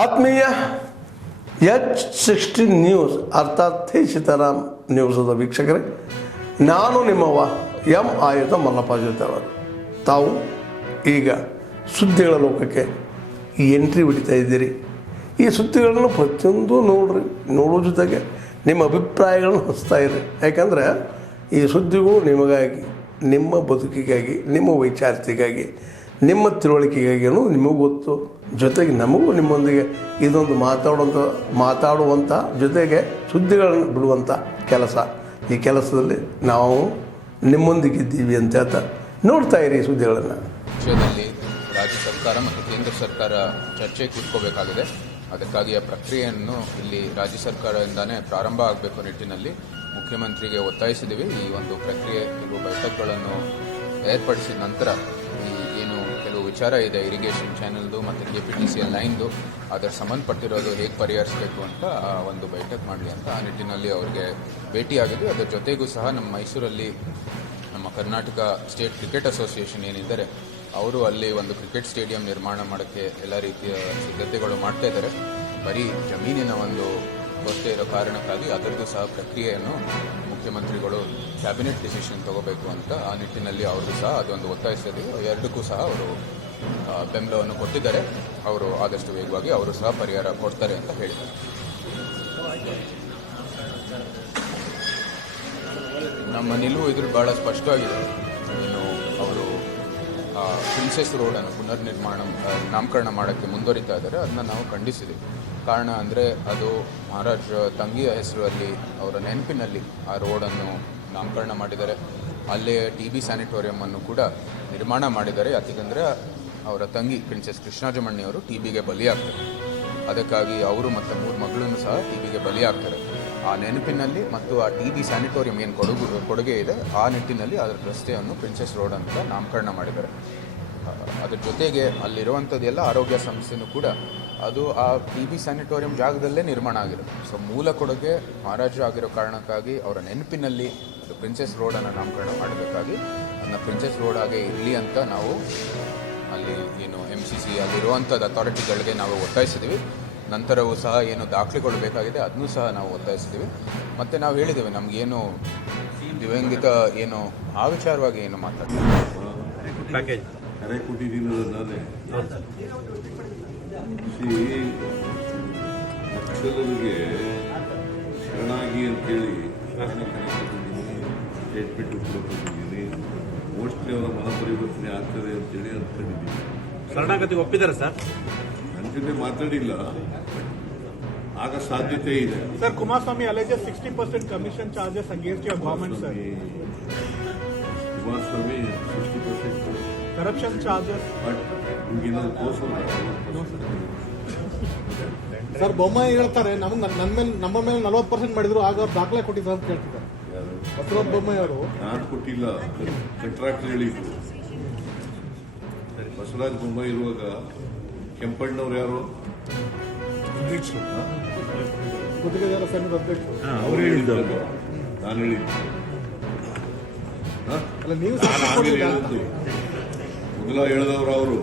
ಆತ್ಮೀಯ H16 news ಅರ್ಥಾತ್ ಹೇ ಸೀತಾರಾಮ್ ನ್ಯೂಸದ ವೀಕ್ಷಕರೇ, ನಾನು ನಿಮ್ಮವ ಎಂ ಆಯುಧ ಮಲ್ಲಪ್ಪ ಜೊತೆ ಅವರು. ತಾವು ಈಗ ಸುದ್ದಿಗಳ ಲೋಕಕ್ಕೆ ಎಂಟ್ರಿ ಹೊಡಿತಾ ಇದ್ದೀರಿ. ಈ ಸುದ್ದಿಗಳನ್ನು ಪ್ರತಿಯೊಂದು ನೋಡೋ ಜೊತೆಗೆ ನಿಮ್ಮ ಅಭಿಪ್ರಾಯಗಳನ್ನು ಹಚ್ತಾ ಇರಿ. ಯಾಕಂದರೆ ಈ ಸುದ್ದಿಗಳು ನಿಮಗಾಗಿ, ನಿಮ್ಮ ಬದುಕಿಗಾಗಿ, ನಿಮ್ಮ ವೈಚಾರಿಕೆಗಾಗಿ, ನಿಮ್ಮ ತಿಳುವಳಿಕೆಗಾಗಿ ಅನ್ನೋದು ನಿಮಗೂ ಗೊತ್ತು. ಜೊತೆಗೆ ನಮಗೂ ನಿಮ್ಮೊಂದಿಗೆ ಇದೊಂದು ಮಾತಾಡುವಂಥ ಜೊತೆಗೆ ಸುದ್ದಿಗಳನ್ನು ಬಿಡುವಂಥ ಕೆಲಸ. ಈ ಕೆಲಸದಲ್ಲಿ ನಾವು ನಿಮ್ಮೊಂದಿಗಿದ್ದೀವಿ ಅಂತ ಹೇಳ್ತಾ ನೋಡ್ತಾ ಇರಿ ಈ ಸುದ್ದಿಗಳನ್ನು. ವಿಷಯದಲ್ಲಿ ರಾಜ್ಯ ಸರ್ಕಾರ ಮತ್ತು ಕೇಂದ್ರ ಸರ್ಕಾರ ಚರ್ಚೆ ಕೂತ್ಕೋಬೇಕಾಗಿದೆ. ಅದಕ್ಕಾಗಿ ಆ ಪ್ರಕ್ರಿಯೆಯನ್ನು ಇಲ್ಲಿ ರಾಜ್ಯ ಸರ್ಕಾರದಿಂದಾನೇ ಪ್ರಾರಂಭ ಆಗಬೇಕು ನಿಟ್ಟಿನಲ್ಲಿ ಮುಖ್ಯಮಂತ್ರಿಗೆ ಒತ್ತಾಯಿಸಿದ್ದೀವಿ. ಈ ಒಂದು ಪ್ರಕ್ರಿಯೆ ಕೆಲವು ಬೈಠಕ್ಗಳನ್ನು ಏರ್ಪಡಿಸಿದ ನಂತರ ಏನು ಕೆಲವು ವಿಚಾರ ಇದೆ ಇರಿಗೇಷನ್ ಚಾನೆಲ್ದು ಮತ್ತು KPTCL ಲೈನ್ದು, ಅದರ ಸಂಬಂಧಪಟ್ಟಿರೋದು ಹೇಗೆ ಪರಿಹರಿಸಬೇಕು ಅಂತ ಒಂದು ಬೈಠಕ್ ಮಾಡಲಿ ಅಂತ ಆ ನಿಟ್ಟಿನಲ್ಲಿ ಅವರಿಗೆ ಭೇಟಿಯಾಗಿದ್ವಿ. ಅದರ ಜೊತೆಗೂ ಸಹ ನಮ್ಮ ಮೈಸೂರಲ್ಲಿ ನಮ್ಮ ಕರ್ನಾಟಕ ಸ್ಟೇಟ್ ಕ್ರಿಕೆಟ್ ಅಸೋಸಿಯೇಷನ್ ಏನಿದ್ದಾರೆ ಅವರು ಅಲ್ಲಿ ಒಂದು ಕ್ರಿಕೆಟ್ ಸ್ಟೇಡಿಯಂ ನಿರ್ಮಾಣ ಮಾಡೋಕ್ಕೆ ಎಲ್ಲ ರೀತಿಯ ಸಿದ್ಧತೆಗಳು ಮಾಡ್ತಾ ಇದ್ದಾರೆ. ಬರೀ ಜಮೀನಿನ ಒಂದು ಕೊರತೆ ಇರೋ ಕಾರಣಕ್ಕಾಗಿ ಅದರದ್ದು ಸಹ ಪ್ರಕ್ರಿಯೆಯನ್ನು ಮುಖ್ಯಮಂತ್ರಿಗಳು ಕ್ಯಾಬಿನೆಟ್ ಡಿಸಿಷನ್ ತಗೋಬೇಕು ಅಂತ ಆ ನಿಟ್ಟಿನಲ್ಲಿ ಅವ್ರಿಗೂ ಸಹ ಅದೊಂದು ಒತ್ತಾಯಿಸಿದ್ದೀವಿ. ಎರಡಕ್ಕೂ ಸಹ ಅವರು ಬೆಂಬಲವನ್ನು ಕೊಟ್ಟಿದ್ದಾರೆ. ಅವರು ಆದಷ್ಟು ವೇಗವಾಗಿ ಅವರು ಸಹ ಪರಿಹಾರ ಕೊಡ್ತಾರೆ ಅಂತ ಹೇಳಿದ್ದಾರೆ. ನಮ್ಮ ನಿಲುವು ಇದ್ರ ಭಾಳ ಸ್ಪಷ್ಟವಾಗಿದೆ. ಇನ್ನು ಅವರು ಪ್ರಿನ್ಸೆಸ್ ರೋಡನ್ನು ನಾಮಕರಣ ಮಾಡೋಕ್ಕೆ ಮುಂದುವರಿತಾ ಇದ್ದಾರೆ. ಅದನ್ನ ನಾವು ಖಂಡಿಸಿದ್ದೀವಿ. ಕಾರಣ ಅಂದರೆ ಅದು ಮಹಾರಾಜ್ ತಂಗಿಯ ಹೆಸರಲ್ಲಿ ಅವರ ನೆನಪಿನಲ್ಲಿ ಆ ರೋಡನ್ನು ನಾಮಕರಣ ಮಾಡಿದ್ದಾರೆ. ಅಲ್ಲೇ TB ಸ್ಯಾನಿಟೋರಿಯಮನ್ನು ಕೂಡ ನಿರ್ಮಾಣ ಮಾಡಿದ್ದಾರೆ. ಯಾಕೆಂದರೆ ಅವರ ತಂಗಿ ಪ್ರಿನ್ಸೆಸ್ ಕೃಷ್ಣಾಜಮಣಿಯವರು TBಗೆ ಬಲಿಯಾಗ್ತಾರೆ. ಅದಕ್ಕಾಗಿ ಅವರು ಮತ್ತು 3 ಮಗಳನ್ನು ಸಹ TBಗೆ ಬಲಿಯಾಗ್ತಾರೆ. ಆ ನೆನಪಿನಲ್ಲಿ ಮತ್ತು ಆ TB ಸ್ಯಾನಿಟೋರಿಯಂ ಏನು ಕೊಡುಗೆ ಇದೆ ಆ ನಿಟ್ಟಿನಲ್ಲಿ ಅದರ ರಸ್ತೆಯನ್ನು ಪ್ರಿನ್ಸೆಸ್ ರೋಡ್ ಅಂತ ನಾಮಕರಣ ಮಾಡಿದ್ದಾರೆ. ಅದರ ಜೊತೆಗೆ ಅಲ್ಲಿರುವಂಥದ್ದೆಲ್ಲ ಆರೋಗ್ಯ ಸಂಸ್ಥೆನೂ ಕೂಡ ಅದು ಆ TB ಸ್ಯಾನಿಟೋರಿಯಂ ಜಾಗದಲ್ಲೇ ನಿರ್ಮಾಣ ಆಗಿರುತ್ತೆ. ಸೊ ಮೂಲ ಕೊಡುಗೆ ಮಹಾರಾಜರು ಆಗಿರೋ ಕಾರಣಕ್ಕಾಗಿ ಅವರ ನೆನಪಿನಲ್ಲಿ ಅದು ಪ್ರಿನ್ಸೆಸ್ ರೋಡನ್ನು ನಾಮಕರಣ ಮಾಡಬೇಕಾಗಿ ಅದನ್ನ ಪ್ರಿನ್ಸೆಸ್ ರೋಡ್ ಆಗೇ ಇರಲಿ ಅಂತ ನಾವು ಅಲ್ಲಿ ಏನು MCC ಅಲ್ಲಿರುವಂಥದ್ದು ಅಥಾರಿಟಿಗಳಿಗೆ ನಾವು ಒತ್ತಾಯಿಸಿದ್ದೀವಿ. ನಂತರವೂ ಸಹ ಏನು ದಾಖಲೆಗಳು ಬೇಕಾಗಿದೆ ಅದನ್ನೂ ಸಹ ನಾವು ಒತ್ತಾಯಿಸಿದ್ದೀವಿ. ಮತ್ತು ನಾವು ಹೇಳಿದ್ದೇವೆ ನಮಗೇನು ದಿವಂಗತ ಏನು ಆ ವಿಚಾರವಾಗಿ ಏನು ಮಾತಾಡ್ತೀವಿ ಕರೆ ಕೊಟ್ಟಿದ್ದೀನಿ ನಾನೇ ನಕ್ಸಲರಿಗೆ ಶರಣಾಗಿ ಅಂತೇಳಿ ಸ್ಟೇಟ್ಮೆಂಟ್ ಕೊಟ್ಟಿದ್ದೀನಿ. ಮೋಸ್ಟ್ಲಿ ಅವರ ಮನ ಪರಿವರ್ತನೆ ಆಗ್ತದೆ ಅಂತೇಳಿ ಅಂದ್ಕೊಂಡಿದ್ದೀನಿ. ಶರಣಾಗತಿ ಒಪ್ಪಿದ್ದಾರೆ ಸರ್? ನನ್ನ ಜೊತೆ ಮಾತಾಡಿಲ್ಲ, ಆಗ ಸಾಧ್ಯತೆ ಇದೆ. Sir, Kumaraswamy alleges 60% commission charges against your government, sir. Kumaraswamy 60% corruption charges. But ನಿಮಗೇನಾದ್ರು ತೋರಿಸಲ್ಲ. ಸರ್, ಬೊಮ್ಮಾಯಿ ಹೇಳ್ತಾರೆ ನಮ್ಮ ಮೇಲೆ 40% ಮಾಡಿದ್ರು, ಆಗ ದಾಖಲೆ ಕೊಟ್ಟಿದ್ದಾರೆ ಅಂತ ಕೇಳ್ತಿದ್ದಾರೆ. ಬಸವರಾಜ ಬೊಮ್ಮಾಯಿ ಅವರು. ನಾನು ಕೊಟ್ಟಿಲ್ಲ, ಕಾಂಟ್ರಾಕ್ಟ್ ಹೇಳಿದ್ರು. ಬಸವರಾಜ ಬೊಮ್ಮಾಯಿ ಇರುವಾಗ ಕೆಂಪಣ್ಣವ್ರು ಯಾರು ಗುತ್ತಿಗೆದಾರ ಸಂಘದ ಅಧ್ಯಕ್ಷರು ಅವರು ಹೇಳಿದ್ದಾರೆ. ನಾನು ಹೇಳಿದ್ದು ಅಲ್ಲ, ನೀವು ಹೇಳಿದ್ದು ಮೊದಲ ಹೇಳಿದವರು ಅವರು.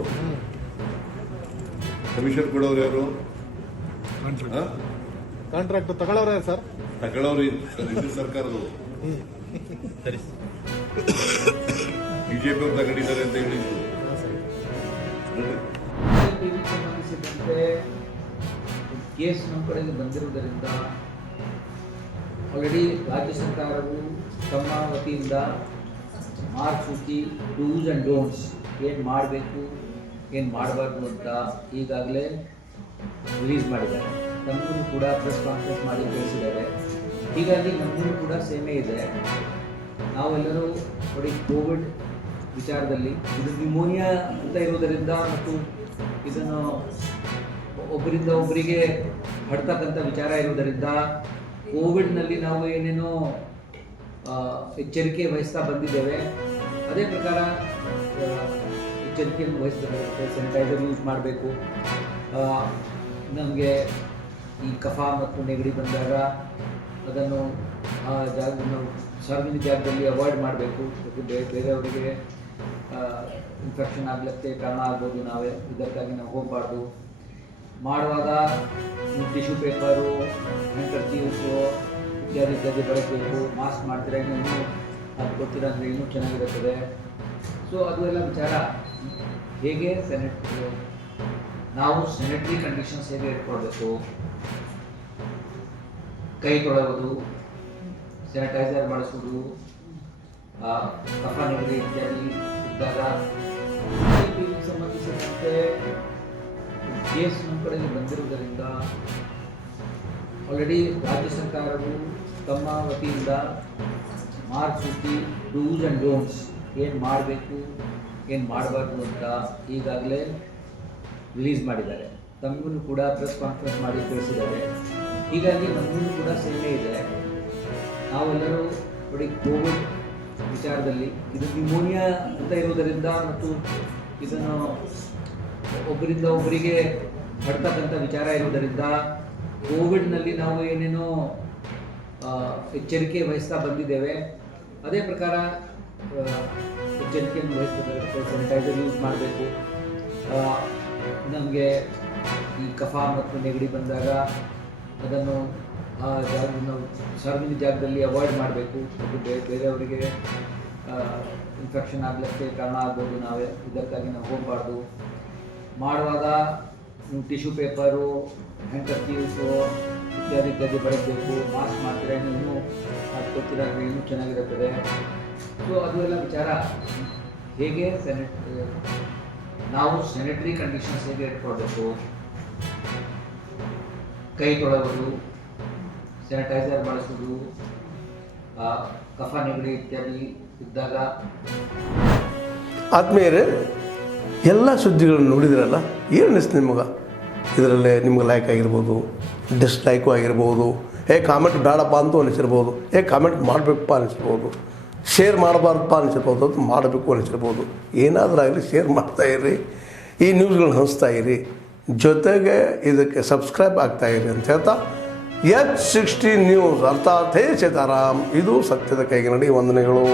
ಕಮಿಷನ್ ಕೊಡೋರು ಯಾರು? Contract ತಗೊಳ್ಳೋರ sir? ತಗೊಳ್ಳೋರು ಇದು ಸರ್ಕಾರದವರು. ಬಿಜೆಪಿ ಅವರು ತಗೊಂಡಿದ್ದಾರೆ ಅಂತ ಹೇಳಿದ್ದು. ಸಂಬಂಧಿಸಿದಂತೆ ಕೇಸ್ ನಮ್ಮ ಕಡೆಗೆ ಬಂದಿರುವುದರಿಂದ ಆಲ್ರೆಡಿ ರಾಜ್ಯ ಸರ್ಕಾರವು ತಮ್ಮ ವತಿಯಿಂದ ಮಾರ್ಗಸೂಚಿ ಡೂಸ್ ಆ್ಯಂಡ್ ಡೋಂಟ್ಸ್ ಏನು ಮಾಡಬೇಕು ಏನು ಮಾಡಬಾರ್ದು ಅಂತ ಈಗಾಗಲೇ ರಿಲೀಸ್ ಮಾಡಿದ್ದಾರೆ. ನಮಗೂ ಕೂಡ ಪ್ರೆಸ್ ಕಾನ್ಫರೆನ್ಸ್ ಮಾಡಿ ತಿಳಿಸಿದ್ದಾರೆ. ಹೀಗಾಗಿ ನಮಗೂ ಕೂಡ ಸೇಮೆ ಇದೆ. ನಾವೆಲ್ಲರೂ ನೋಡಿ, ಕೋವಿಡ್ ವಿಚಾರದಲ್ಲಿ ಇದು ನ್ಯೂಮೋನಿಯಾ ಅಂತ ಇರೋದರಿಂದ ಮತ್ತು ಇದನ್ನು ಒಬ್ಬರಿಂದ ಒಬ್ಬರಿಗೆ ಹರಡ್ತಕ್ಕಂಥ ವಿಚಾರ ಇರೋದರಿಂದ ಕೋವಿಡ್ನಲ್ಲಿ ನಾವು ಏನೇನೋ ಎಚ್ಚರಿಕೆ ವಹಿಸ್ತಾ ಬಂದಿದ್ದೇವೆ. ಅದೇ ಪ್ರಕಾರ ಎಚ್ಚರಿಕೆಯನ್ನು ವಹಿಸಬೇಕಾಗುತ್ತೆ. ಸ್ಯಾನಿಟೈಸರ್ ಯೂಸ್ ಮಾಡಬೇಕು. ನಮಗೆ ಈ ಕಫ ಮತ್ತು ನೆಗಡಿ ಬಂದಾಗ ಅದನ್ನು ಸಾರ್ವಜನಿಕ ಜಾಗದಲ್ಲಿ ಅವಾಯ್ಡ್ ಮಾಡಬೇಕು. ಬೇರೆಯವರಿಗೆ ಇನ್ಫೆಕ್ಷನ್ ಆಗಲಿಕ್ಕೆ ಕಾರಣ ಆಗ್ಬೋದು. ಇದಕ್ಕಾಗಿ ನಾವು ಹೋಗಬಾರ್ದು. ಮಾಡುವಾಗ ಟಿಶ್ಯೂ ಪೇಪರು, ಹ್ಯಾಂಕರ್ಚೀವ್ಸು ಇತ್ಯಾದಿ ಇತ್ಯಾದಿ ಬಳಸಬೇಕು. ಮಾಸ್ಕ್ ಮಾಡ್ತೀರಾ ಇನ್ನೂ ಅದು ಕೊಡ್ತೀರಾ ಅಂದರೆ ಇನ್ನೂ ಚೆನ್ನಾಗಿರುತ್ತದೆ. ಸೊ ಅದು ಎಲ್ಲ ವಿಚಾರ. ಹೇಗೆ ನಾವು ಸ್ಯಾನಿಟರಿ ಕಂಡೀಷನ್ಸ್ ಹೇಗೆ ಇಟ್ಕೊಳ್ಬೇಕು, ಕೈ ತೊಳೆಯೋದು, ಸ್ಯಾನಿಟೈಸರ್ ಬಳಸೋದು, ಕಫ ನೆಗಡಿ ಇತ್ಯಾದಿ ಇದ್ದಾಗ ಸಂಬಂಧಿಸಿದಂತೆ ಕೇಸ್ ನಮ್ಮ ಕಡೆಗೆ ಬಂದಿರುವುದರಿಂದ ಆಲ್ರೆಡಿ ರಾಜ್ಯ ಸರ್ಕಾರವು ತಮ್ಮ ವತಿಯಿಂದ ಮಾರ್ಗಸೂಚಿ ಡೂಸ್ ಆ್ಯಂಡ್ ಡೋಂಟ್ಸ್ ಏನು ಮಾಡಬೇಕು ಏನು ಮಾಡಬಾರ್ದು ಅಂತ ಈಗಾಗಲೇ ರಿಲೀಸ್ ಮಾಡಿದ್ದಾರೆ. ತಮಗೂ ಕೂಡ ಪ್ರೆಸ್ ಕಾನ್ಫರೆನ್ಸ್ ಮಾಡಿ ತಿಳಿಸಿದ್ದಾರೆ. ಹೀಗಾಗಿ ನಮಗೂ ಕೂಡ ಸೇವೆ ಇದೆ. ನಾವೆಲ್ಲರೂ ನೋಡಿ ಕೋವಿಡ್ ವಿಚಾರದಲ್ಲಿ ಇದು ನ್ಯೂಮೋನಿಯಾ ಅಂತ ಇರುವುದರಿಂದ ಮತ್ತು ಇದನ್ನು ಒಬ್ಬರಿಂದ ಒಬ್ಬರಿಗೆ ಹರಡ್ತಕ್ಕಂಥ ವಿಚಾರ ಇರುವುದರಿಂದ ಕೋವಿಡ್ನಲ್ಲಿ ನಾವು ಏನೇನೋ ಎಚ್ಚರಿಕೆ ವಹಿಸ್ತಾ ಬಂದಿದ್ದೇವೆ. ಅದೇ ಪ್ರಕಾರ ಎಚ್ಚರಿಕೆಯನ್ನು ವಹಿಸಬೇಕಾಗುತ್ತೆ. ಸ್ಯಾನಿಟೈಸರ್ ಯೂಸ್ ಮಾಡಬೇಕು. ನಮಗೆ ಈ ಕಫ ಮತ್ತು ನೆಗಡಿ ಬಂದಾಗ ಅದನ್ನು ಆ ಜಾಗವನ್ನು ಸಾರ್ವಜನಿಕ ಜಾಗದಲ್ಲಿ ಅವಾಯ್ಡ್ ಮಾಡಬೇಕು. ಮತ್ತು ಬೇರೆಯವರಿಗೆ ಇನ್ಫೆಕ್ಷನ್ ಆಗಲಿಕ್ಕೆ ಕಾರಣ ಆಗ್ಬೋದು. ಇದಕ್ಕಾಗಿ ನಾವು ಹೋಗಬಾರ್ದು. ಮಾಡುವಾಗ ನೀವು ಟಿಶ್ಯೂ ಪೇಪರು, ಹ್ಯಾಂಕರ್ಚೀವ್ಸು ಇತ್ಯಾದಿ ಇತ್ಯಾದಿ ಬಳಸಬೇಕು. ಮಾಸ್ಕ್ ಮಾಡ್ತೀರಾ ಇನ್ನೂ ಅದು ಕೊಡ್ತೀರಾ ಅಂದರೆ ಇನ್ನೂ ಚೆನ್ನಾಗಿರುತ್ತದೆ. ಸೊ ಅದು ಎಲ್ಲ ವಿಚಾರ. ಹೇಗೆ ನಾವು ಸ್ಯಾನಿಟರಿ ಕಂಡೀಷನ್ಸ್ ಹೇಗೆ ಇಟ್ಕೊಳ್ಬೇಕು, ಕೈ ತೊಳೆಯೋದು, ಸ್ಯಾನಿಟೈಸರ್ ಬಳಸೋದು, ಕಫ ನೆಗಡಿ ಇತ್ಯಾದಿ ಇದ್ದಾಗ. ಆದ್ಮೇಲೆ ಎಲ್ಲ ಸುದ್ದಿಗಳನ್ನು ನೋಡಿದ್ರಲ್ಲ, ಏನು ಅನಿಸ್ತು ನಿಮಗೆ? ಇದರಲ್ಲೇ ನಿಮ್ಗೆ ಲೈಕ್ ಆಗಿರ್ಬೋದು, ಡಿಸ್ಲೈಕು ಆಗಿರ್ಬೋದು, ಕಾಮೆಂಟ್ ಬೇಡಪ್ಪ ಅಂತೂ ಅನಿಸಿರ್ಬೋದು, ಕಾಮೆಂಟ್ ಮಾಡಬೇಕಪ್ಪ ಅನಿಸಿರ್ಬೋದು, ಶೇರ್ ಮಾಡಬಾರ್ದಪ್ಪ ಅನಿಸಿರ್ಬೋದು, ಅದು ಮಾಡಬೇಕು ಅನಿಸಿರ್ಬೋದು. ಏನಾದರೂ ಆಗಲಿ ಶೇರ್ ಮಾಡ್ತಾಯಿರಿ, ಈ ನ್ಯೂಸ್ಗಳನ್ನ ಹಂಚ್ತಾ ಇರಿ, ಜೊತೆಗೆ ಇದಕ್ಕೆ ಸಬ್ಸ್ಕ್ರೈಬ್ ಆಗ್ತಾಯಿರಿ ಅಂತ ಹೇಳ್ತಾ H16 ನ್ಯೂಸ್ ಅರ್ಥಾತ್ ಹೇ ಸೀತಾರಾಮ್, ಇದು ಸತ್ಯದ ಕೈಗೆ ನಡಿ. ವಂದನೆಗಳು.